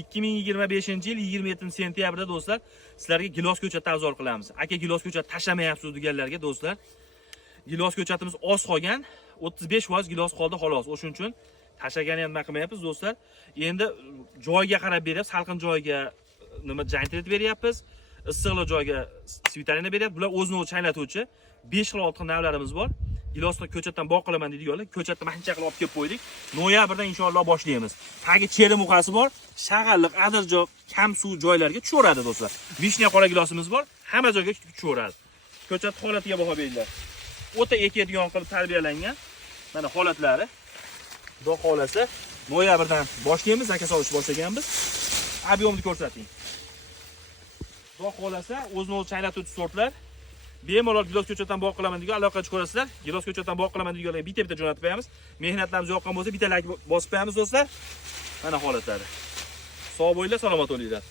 2025-yil 27-sentyabrda do'stlar sizlarga gilos ko'chat tavsiya qilamiz. Aka gilos ko'chat tashlamayapsiz deganlarga do'stlar, gilos ko'chatimiz oz qolgan, 35% gilos qoldi xolos. O'shuning uchun tashlagani ham nima qilmayapmiz do'stlar. Endi joyiga qarab beryapmiz, salqin joyiga nima jantret beryapmiz, issiqli joyga svitalina beryapmiz. Bular o'zini o'zi chaynatuvchi 5 xil 6 xil navlarimiz bor. Gilosni ko'chatdan boq qilaman deydiganlar, ko'chatni mashinacha qilib olib kelib qo'ydik. Noyabrdan inshaalloh boshlaymiz. Tagi cheri muqasi bor, shag'alliq, adirjoq, kam suv joylarga tushaveradi do'stlar. Vishnya qora gilosimiz bor, hamma joyga tushaveradi. Ko'chat holatiga baho beringlar. O'ta ekadigan qilib tarbiyalangan. Mana holatlari. Xudo xolasa noyabrdan boshlaymiz, aka solish boshlaganmiz. Ob'yomni ko'rsating. Xudo xolasa o'zini o'zi chaynatuvchi sortlar. Bemalol gilos ko'chatdan boq qilaman degan aloqa chiqarasizlar. Gilos ko'chatdan boq qilaman deganlarga bitta jo'natib qo'yamiz. Mehnatlarimiz yoqqan bo'lsa bitta like bosib qo'yamiz do'stlar. Mana holatlari. Sog' bo'linglar, salomat bo'linglar.